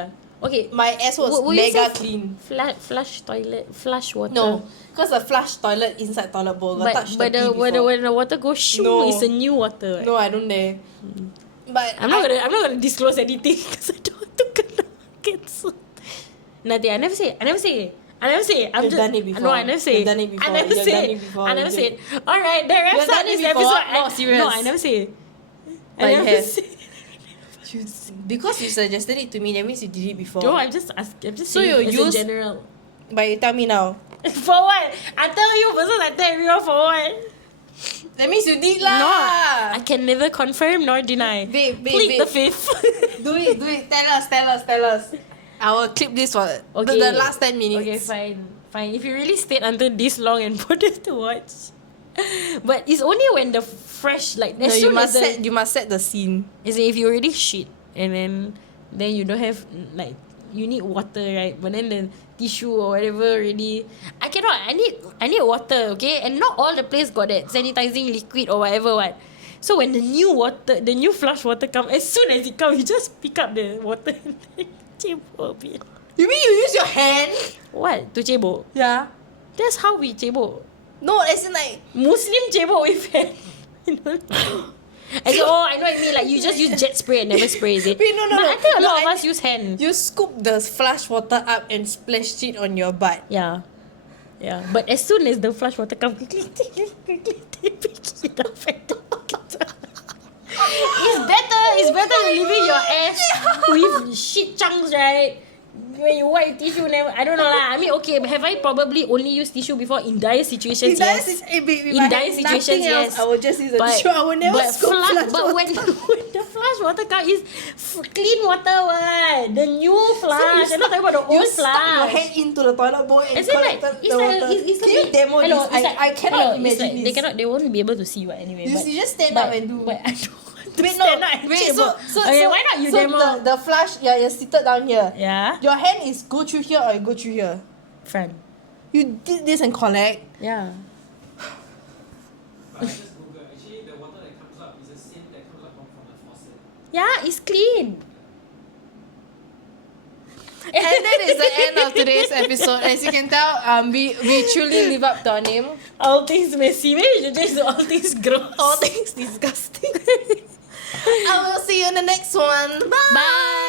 Okay. My ass was Would you mega say clean. Flush toilet, flush water. No, because the flush toilet inside toilet bowl got touched the pee before. when the water goes shoo, No. it's a new water. No, I don't dare. But I'm not gonna disclose anything because I don't want to kena cancel. Nothing. I never say. I'm You've just done it before. No, I never say. You've done it before. I never You've say. done it before. I never said. All right, that wraps You've up done it this before. episode. No, serious. No, I never say. But you have. Say. Because you suggested it to me, that means you did it before. No, I'm just So saying you as use- a general. But you tell me now. For what? I tell you versus I tell everyone for what? That means you did lah. No, I can neither confirm nor deny. Babe, Plead the fifth. Do it. Tell us. I will clip this for the last 10 minutes. Okay, fine. If you really stayed until this long and bothered to watch. But it's only when the fresh, like, No, as you soon must as you must set the scene. As in, if you already shit and then you don't have, like, you need water, right? But then the tissue or whatever really, I cannot. I need water, okay? And not all the place got that sanitizing liquid or whatever. What? So when the new flush water come, as soon as it come, you just pick up the water and then cebok a bit. You mean you use your hand? What? To cebok? Yeah. That's how we cebok. No, as in like Muslim cebok with hand. I said, I know what you mean. Like, you just use jet spray and never spray, is it? Wait, no. But I think a lot of I us use hand. You scoop the flush water up and splash it on your butt. Yeah. But as soon as the flush water comes, quickly pick it up and It's better than leaving your ass with shit chunks, right? When you wipe tissue, never. I don't know lah. I mean, okay, have I probably only used tissue before in dire situations? Yes. In dire situations, yes. I will just use the tissue. I will never scoop flush But water. when the flush water comes, is clean water, what? The new flush. I'm not talking about the You old stuck your flush. hand into the toilet bowl and It's like, collected it's the like, water. it's Can you like, demo hello, this? I cannot imagine this. They won't be able to see what anyway. You but, just stand but, up and do. But I don't want to Wait, stand up and wait, cebok. Okay, why not you demo? The flush, you're seated down here. Yeah. Your hand is go through here or you go through here? Front. You did this and collect. Yeah. But I just Google. Actually, the water that comes up is the same that comes up from the faucet. Yeah, it's clean. And that is the end of today's episode. As you can tell, we truly live up to our name. All things messy. Maybe you should change to all things gross. All things disgusting. I will see you in the next one. Bye. Bye.